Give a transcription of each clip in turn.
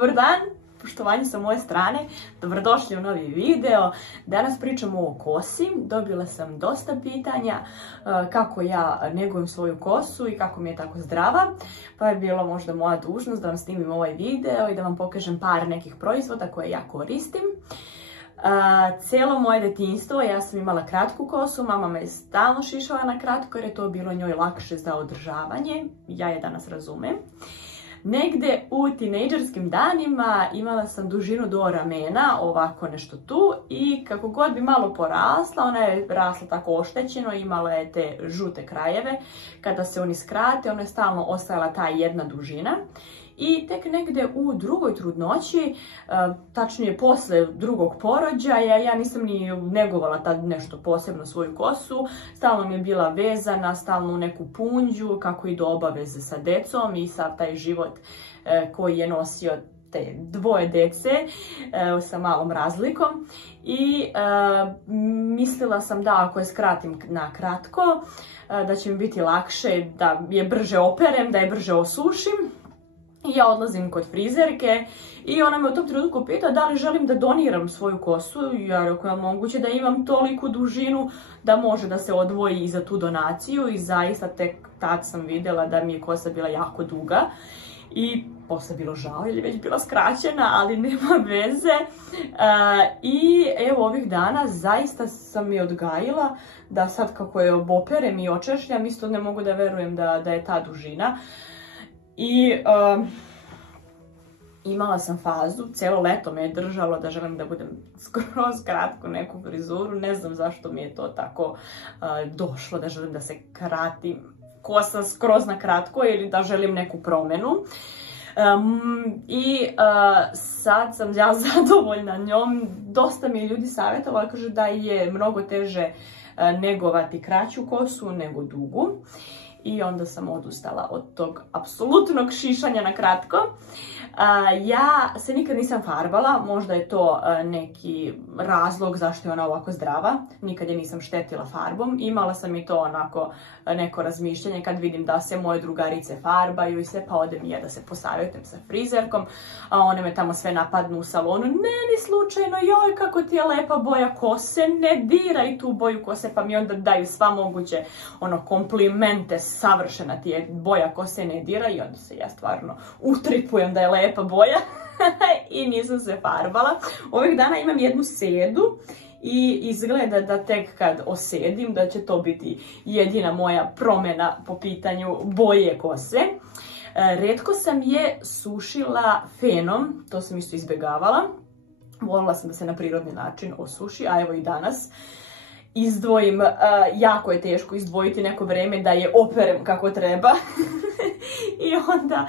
Dobar dan, poštovanje sa moje strane, dobrodošli u novi video. Danas pričamo o kosi. Dobila sam dosta pitanja kako ja negujem svoju kosu i kako mi je tako zdrava. Pa je bilo možda moja dužnost da vam snimim ovaj video i da vam pokažem par nekih proizvoda koje ja koristim. Cijelo moje djetinjstvo ja sam imala kratku kosu, mama me je stalno šišala na kratko jer je to bilo njoj lakše za održavanje. Ja je danas razumem. Negdje u tinejdžerskim danima imala sam dužinu do ramena, ovako nešto tu, i kako god bi malo porasla, ona je rasla tako oštećeno, imala je te žute krajeve. Kada se oni skrate, ona je stalno ostajala ta jedna dužina. I tek negdje u drugoj trudnoći, tačnije posle drugog porođaja, ja nisam ni negovala tad nešto posebno svoju kosu. Stalno mi je bila vezana, stalno u neku punđu, kako i do obaveze sa decom i sav taj život koji je nosio te dvoje dece sa malom razlikom. I mislila sam da ako je skratim na kratko, da će mi biti lakše, da je brže operem, da je brže osušim. I ja odlazim kod frizerke i ona me u tom trenutku pita da li želim da doniram svoju kosu. Ja rekao, je moguće da imam toliku dužinu da može da se odvoji i za tu donaciju, i zaista tek tad sam vidjela da mi je kosa bila jako duga. I posle bilo žao jer je već bila skraćena, ali nema veze. I evo ovih dana zaista sam je odgajila da sad kako je operem i očešljam, isto ne mogu da verujem da je ta dužina. I imala sam fazu, cijelo leto me je držalo da želim da budem skroz kratku neku frizuru. Ne znam zašto mi je to tako došlo, da želim da se krati kosa skroz na kratko ili da želim neku promjenu. Sad sam ja zadovoljna njom. Dosta mi je ljudi savjetovalo, kaže da je mnogo teže negovati kraću kosu nego dugu. I onda sam odustala od tog apsolutnog šišanja na kratko. Ja se nikad nisam farbala, možda je to neki razlog zašto je ona ovako zdrava. Nikad je nisam štetila farbom. Imala sam i to onako neko razmišljanje kad vidim da se moje drugarice farbaju i sve, pa odem i ja da se posavjetujem sa frizerkom. A one me tamo sve napadnu u salonu. Ne, ni slučajno, joj kako ti je lepa boja kose, ne diraj tu boju kose, pa mi onda daju sva moguće komplimente, savršena ti je boja kose, ne diraj, i onda se ja stvarno utripujem da je lepa boja i nisam se farbala. Ovih dana imam jednu sedu i izgleda da tek kad osedim da će to biti jedina moja promjena po pitanju boje kose. Retko sam je sušila fenom, to sam isto izbjegavala. Volila sam da se na prirodni način osuši, a evo i danas izdvojim, jako je teško izdvojiti neko vrijeme da je operem kako treba. I onda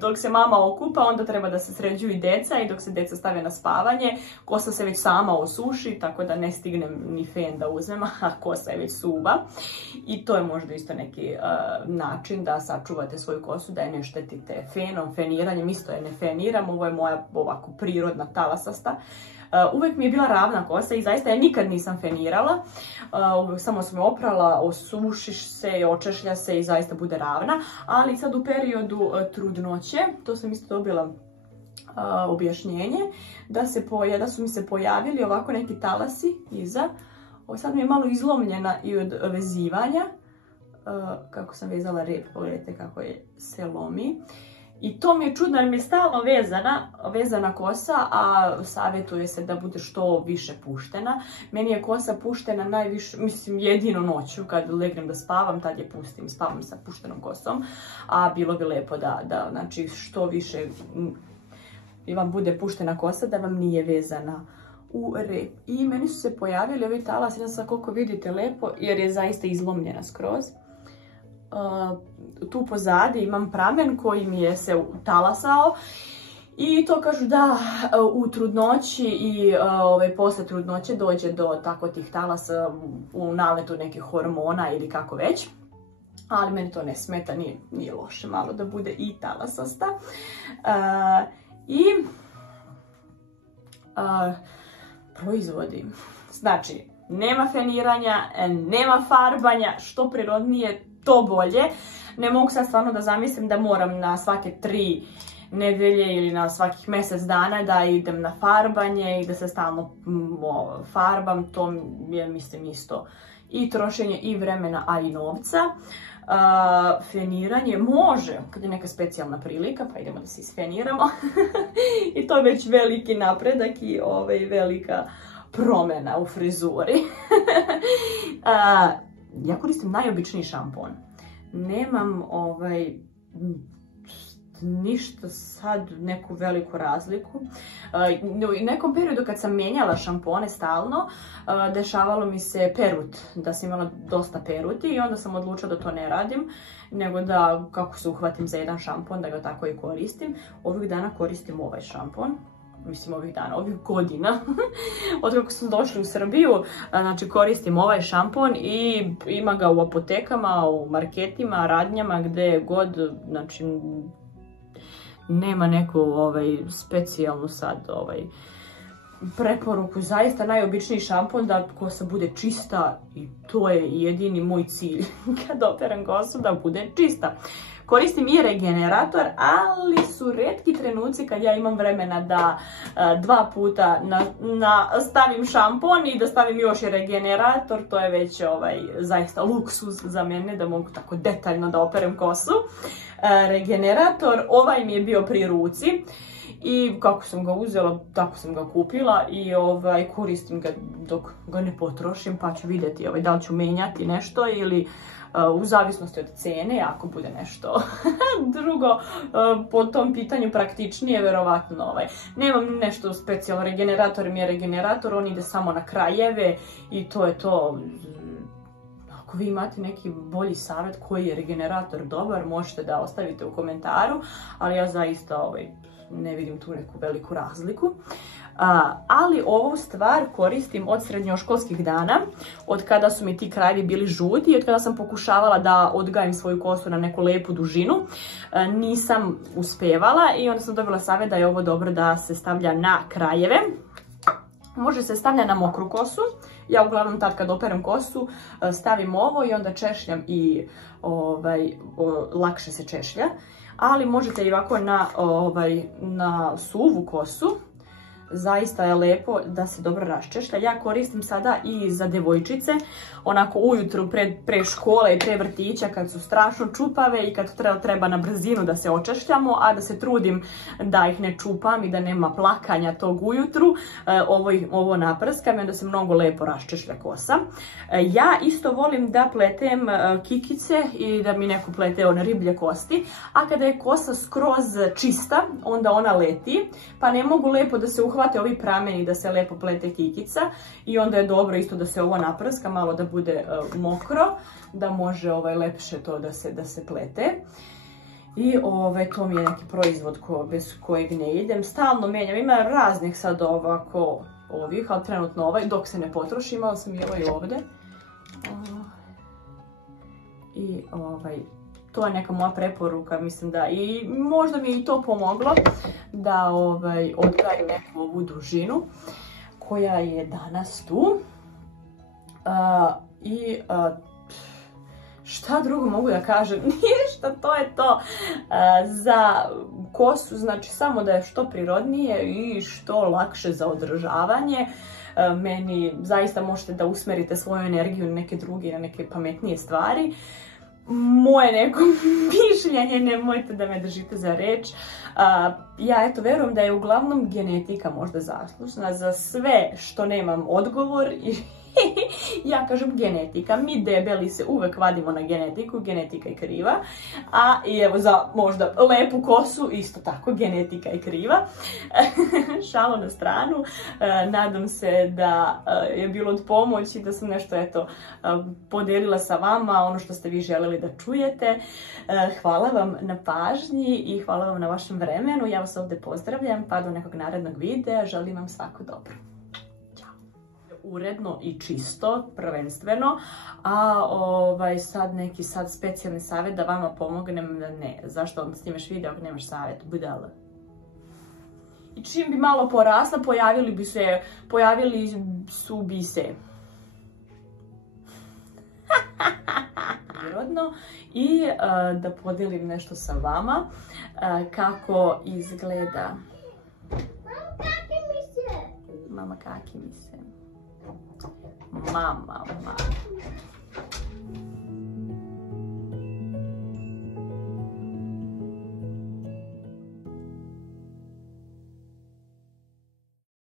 dok se mama okupa, onda treba da se sređuju i deca, i dok se deca stave na spavanje, kosa se već sama osuši, tako da ne stignem ni fen da uzmem, a kosa je već suva. I to je možda isto neki način da sačuvate svoju kosu, da je ne štetite fenom, feniranjem. Isto je ne feniram, ovo je moja ovako prirodna talasasta. Uvijek mi je bila ravna kosa i zaista ja nikad nisam fenirala. Samo sam je oprala, osušiš se, očešlja se i zaista bude ravna. Ali sad u periodu trudnoće, to sam isto dobila objašnjenje, da su mi se pojavili ovako neki talasi iza. Ovo sad mi je malo izlomljena i od vezivanja. Kako sam vezala rep, pogledajte kako je se lomi. I to mi je čudno jer mi je stalno vezana kosa, a savjetuje se da bude što više puštena. Meni je kosa puštena najviše, mislim jedino noću kad legnem da spavam, tad je pustim, spavam sa puštenom kosom. A bilo bi lepo da znači što više vam bude puštena kosa, da vam nije vezana u rep. I meni su se pojavili ovi talasi, ne znam koliko vidite lepo, jer je zaista izlomljena skroz. Tu pozadi imam pramen koji mi je se talasao i to kažu da u trudnoći i posle trudnoće dođe do tako tih talasa u naletu nekih hormona ili kako već. Ali meni to ne smeta, nije loše malo da bude i talasasta. Proizvodi. Znači, nema feniranja, nema farbanja, što prirodnije to bolje. Ne mogu sad stvarno da zamislim da moram na svake 3 nedelje ili na svakih mjesec dana da idem na farbanje i da se stalno farbam. To je, mislim, isto i trošenje i vremena, a i novca. Feniranje može, kad je neka specijalna prilika, pa idemo da se isfeniramo. I to je već veliki napredak i velika promjena u frizuri. Ja koristim najobičniji šampon. Nemam ništa sad neku veliku razliku. U nekom periodu kad sam mijenjala šampone stalno, dešavalo mi se perut, da sam imala dosta peruti i onda sam odlučila da to ne radim, nego da kako se uhvatim za jedan šampon da ga tako i koristim. Ovih dana koristim ovaj šampon. Mislim, ovih godina, od kako sam došla u Srbiju, znači koristim ovaj šampon i ima ga u apotekama, u marketima, radnjama, gdje god, znači nema neku specijalnu sad preporuku. Zaista najobičniji šampon da kosa bude čista i to je jedini moj cilj kad operam kosu, da bude čista. Koristim i regenerator, ali su retki trenuci kad ja imam vremena da 2 puta stavim šampon i da stavim još i regenerator. To je već zaista luksuz za mene da mogu tako detaljno da operem kosu. Regenerator, ovaj mi je bio pri ruci i kako sam ga uzela, tako sam ga kupila i koristim ga dok ga ne potrošim, pa ću vidjeti da li ću menjati nešto ili u zavisnosti od cene, ako bude nešto drugo po tom pitanju praktičnije, verovatno nemam nešto specijalno. Regenerator mi je regenerator, on ide samo na krajeve i to je to. Ako vi imate neki bolji savjet koji je regenerator dobar, možete da ostavite u komentaru, ali ja zaista ne vidim tu neku veliku razliku. Ali ovu stvar koristim od srednjoškolskih dana, od kada su mi ti krajevi bili žuti i od kada sam pokušavala da odgajim svoju kosu na neku lepu dužinu. Nisam uspevala i onda sam dobila savjet da je ovo dobro da se stavlja na krajeve. Može se stavlja na mokru kosu. Ja uglavnom tad kad operem kosu stavim ovo i onda češljam i lakše se češlja. Ali možete i ovako na suvu kosu. Zaista je lepo da se dobro raščešlja. Ja koristim sada i za devojčice, onako ujutru pre škole i pre vrtića kad su strašno čupave i kad treba na brzinu da se očešljamo, a da se trudim da ih ne čupam i da nema plakanja tog ujutru. Ovo naprskam i onda se mnogo lepo raščešlja kosa. Ja isto volim da pletem kikice i da mi neko plete one riblje kosti, a kada je kosa skroz čista, onda ona leti, pa ne mogu lepo da se uhvate ovi prameni da se lepo plete kikica i onda je dobro isto da se ovo naprska, malo da bude mokro, da može lepše to da se plete. I to mi je neki proizvod bez kojeg ne idem. Stalno menjam, ima raznih sad ovako ovih, ali trenutno dok se ne potroši, imala sam i ovdje. I to je neka moja preporuka, mislim da i možda mi je i to pomoglo da odgajim neku ovu dužinu koja je danas tu. Šta drugo mogu da kažem? Ništa, to je to. Za kosu, znači samo da je što prirodnije i što lakše za održavanje. Meni zaista možete da usmerite svoju energiju na neke druge, na neke pametnije stvari. Moje neko mišljenje, nemojte da me držite za reč. Ja verujem da je uglavnom genetika možda zaslužna za sve što nemam odgovor i ja kažem genetika. Mi debeli se uvek vadimo na genetiku, genetika je kriva. A i evo za možda lepu kosu isto tako genetika je kriva. Šalo na stranu. Nadam se da je bilo od pomoći, da sam nešto podelila sa vama, ono što ste vi želeli da čujete. Hvala vam na pažnji i hvala vam na vašem vremenu. Ja vas ovdje pozdravljam, pa do nekog narednog videa. Želim vam svako dobro. Uredno i čisto, prvenstveno, a sad neki specijalni savjet da vama pomognem, ne, zašto onda snimaš video ako nemaš savjet, budala. I čim bi malo porasla, pojavili su bi se. prirodno i da podijelim nešto sa vama kako izgleda. Mama, kaki mi se. Mama.